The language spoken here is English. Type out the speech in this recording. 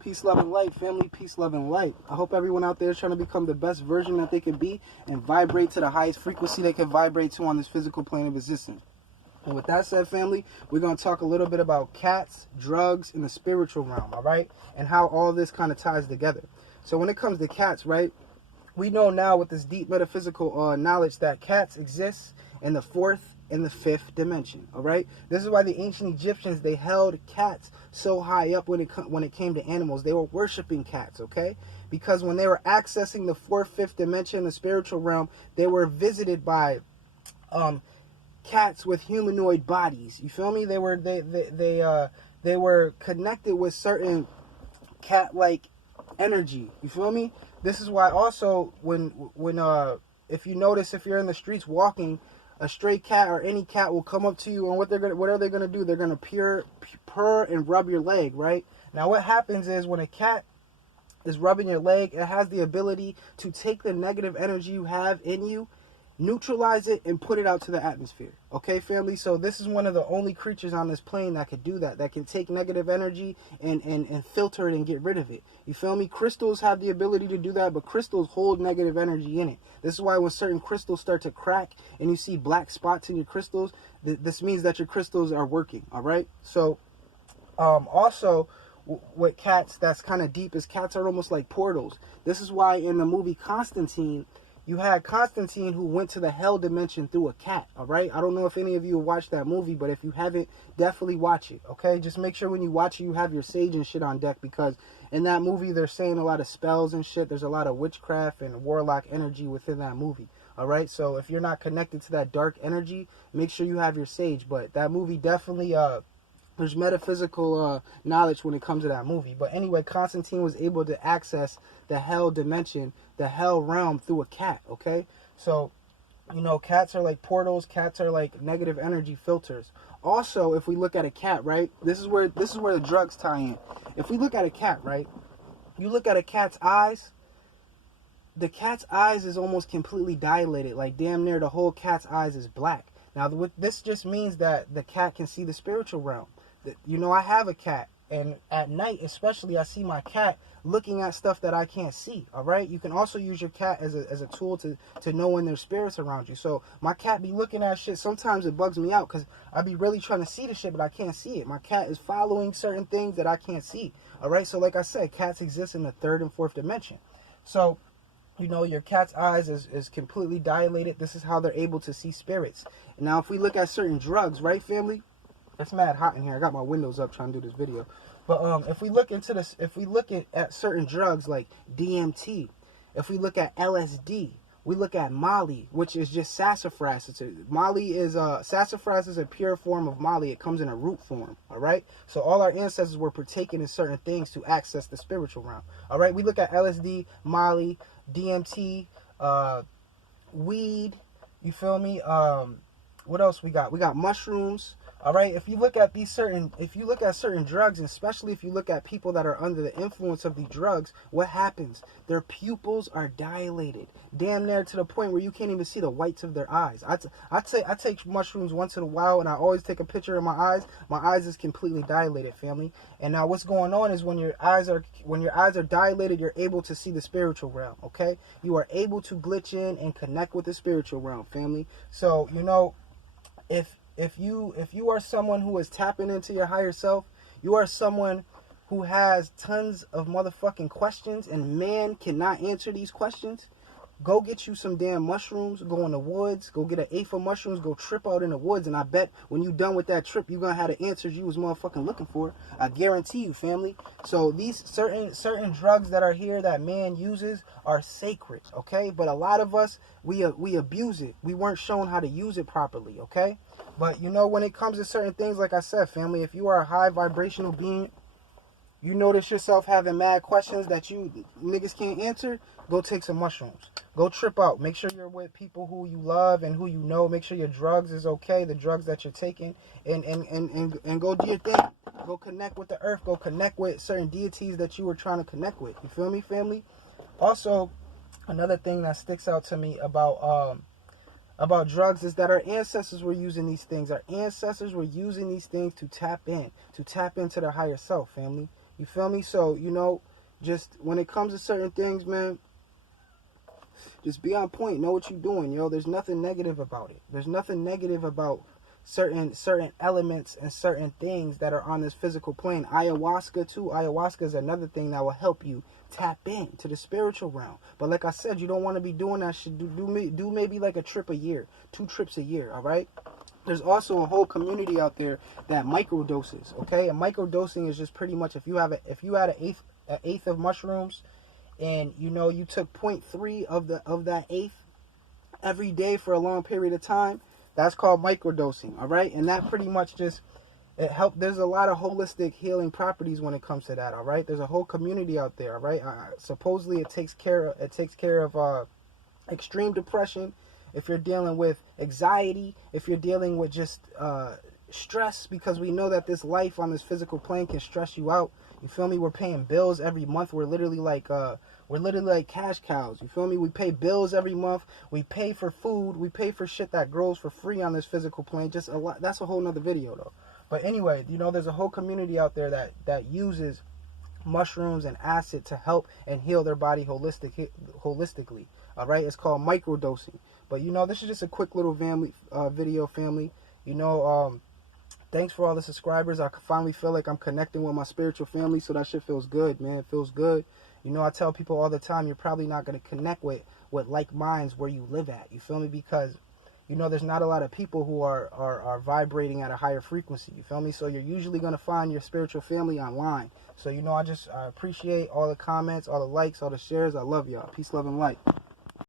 Peace, love, and light, family. Peace, love, and light. I hope everyone out there is trying to become the best version that they can be and vibrate to the highest frequency they can vibrate to on this physical plane of existence. And with that said, family, we're going to talk a little bit about cats, drugs, and the spiritual realm, all right? And how all this kind of ties together. So when it comes to cats, right, we know now with this deep metaphysical knowledge that cats exist in the fourth and the fifth dimension, all right? This is why the ancient Egyptians, they held cats so high up when it came to animals. They were worshiping cats, okay? Because when they were accessing the fourth, fifth dimension, the spiritual realm, they were visited by cats with humanoid bodies. You feel me? They were connected with certain cat-like energy. You feel me? This is why also when if you notice, if you're in the streets walking, a stray cat or any cat will come up to you, and what are they gonna do? They're gonna purr and rub your leg, right? Now what happens is when a cat is rubbing your leg, it has the ability to take the negative energy you have in you, neutralize it, and put it out to the atmosphere. Okay, family? So this is one of the only creatures on this plane that could do that can take negative energy and filter it and get rid of it. You feel me? Crystals have the ability to do that, but crystals hold negative energy in it. This is why when certain crystals start to crack and you see black spots in your crystals, this means that your crystals are working, all right? So also with cats, that's kind of deep, is cats are almost like portals. This is why in the movie Constantine, you had Constantine who went to the hell dimension through a cat, all right? I don't know if any of you have watched that movie, but if you haven't, definitely watch it, okay? Just make sure when you watch it, you have your sage and shit on deck, because in that movie, they're saying a lot of spells and shit. There's a lot of witchcraft and warlock energy within that movie, all right? So if you're not connected to that dark energy, make sure you have your sage. But that movie definitely, there's metaphysical knowledge when it comes to that movie. But anyway, Constantine was able to access the hell dimension, the hell realm, through a cat, okay? So, you know, cats are like portals. Cats are like negative energy filters. Also, if we look at a cat, right, this is where the drugs tie in. If we look at a cat, right, you look at a cat's eyes, the cat's eyes is almost completely dilated, like damn near the whole cat's eyes is black. Now, this just means that the cat can see the spiritual realm. You know, I have a cat, and at night especially, I see my cat looking at stuff that I can't see, all right? You can also use your cat as a tool to know when there's spirits around you. So my cat be looking at shit. Sometimes it bugs me out because I be really trying to see the shit, but I can't see it. My cat is following certain things that I can't see, all right? So like I said, cats exist in the third and fourth dimension. So, you know, your cat's eyes is completely dilated. This is how they're able to see spirits. Now, if we look at certain drugs, right, family? It's mad hot in here. I got my windows up trying to do this video. But if we look into this, if we look at certain drugs like DMT, if we look at LSD, we look at Molly, which is just sassafras. Sassafras is a pure form of Molly. It comes in a root form, all right? So all our ancestors were partaking in certain things to access the spiritual realm, all right? We look at LSD, Molly, DMT, weed, you feel me? What else we got? We got mushrooms. All right, if you look at certain drugs, and especially if you look at people that are under the influence of these drugs, what happens? Their pupils are dilated, damn near to the point where you can't even see the whites of theare eyes. I take mushrooms once in a while, and I always take a picture of my eyes. My eyes is completely dilated, family. And now what's going on is when your eyes are dilated, you're able to see the spiritual realm. Okay, you are able to glitch in and connect with the spiritual realm, family. So you know, if you are someone who is tapping into your higher self, you are someone who has tons of motherfucking questions, and man cannot answer these questions, go get you some damn mushrooms, go in the woods, go get an eighth of mushrooms, go trip out in the woods, and I bet when you done with that trip, you're going to have the answers you was motherfucking looking for. I guarantee you, family. So these certain drugs that are here that man uses are sacred, okay? But a lot of us, we abuse it. We weren't shown how to use it properly, okay? But, you know, when it comes to certain things, like I said, family, if you are a high vibrational being, you notice yourself having mad questions that you niggas can't answer, go take some mushrooms. Go trip out. Make sure you're with people who you love and who you know. Make sure your drugs is okay, the drugs that you're taking, and go do your thing. Go connect with the earth. Go connect with certain deities that you were trying to connect with. You feel me, family? Also, another thing that sticks out to me about drugs is that our ancestors were using these things. Our ancestors were using these things to tap into their higher self, family. You feel me? So, you know, just when it comes to certain things, man, just be on point. Know what you're doing, yo. There's nothing negative about it. There's nothing negative about certain elements and certain things that are on this physical plane. Ayahuasca too. Ayahuasca is another thing that will help you tap into the spiritual realm. But like I said, you don't want to be doing that shit. Do maybe like a trip a year, 2 trips a year. All right. There's also a whole community out there that microdoses. Okay, and microdosing is just pretty much if you had an eighth of mushrooms, and you know you took 0.3 of that eighth every day for a long period of time. That's called microdosing, all right? And that pretty much just, it helps. There's a lot of holistic healing properties when it comes to that, all right? There's a whole community out there, all right? Supposedly it takes care of extreme depression, if you're dealing with anxiety, if you're dealing with just stress, because we know that this life on this physical plane can stress you out. You feel me? We're paying bills every month. We're literally like cash cows. You feel me? We pay bills every month. We pay for food. We pay for shit that grows for free on this physical plane. Just a lot. That's a whole nother video though. But anyway, you know, there's a whole community out there that uses mushrooms and acid to help and heal their body holistically. All right, it's called microdosing. But you know, this is just a quick little video, family. You know, thanks for all the subscribers. I finally feel like I'm connecting with my spiritual family, so that shit feels good, man. It feels good. You know, I tell people all the time, you're probably not going to connect with like minds where you live at. You feel me? Because, you know, there's not a lot of people who are vibrating at a higher frequency. You feel me? So you're usually going to find your spiritual family online. So, you know, I appreciate all the comments, all the likes, all the shares. I love y'all. Peace, love, and light.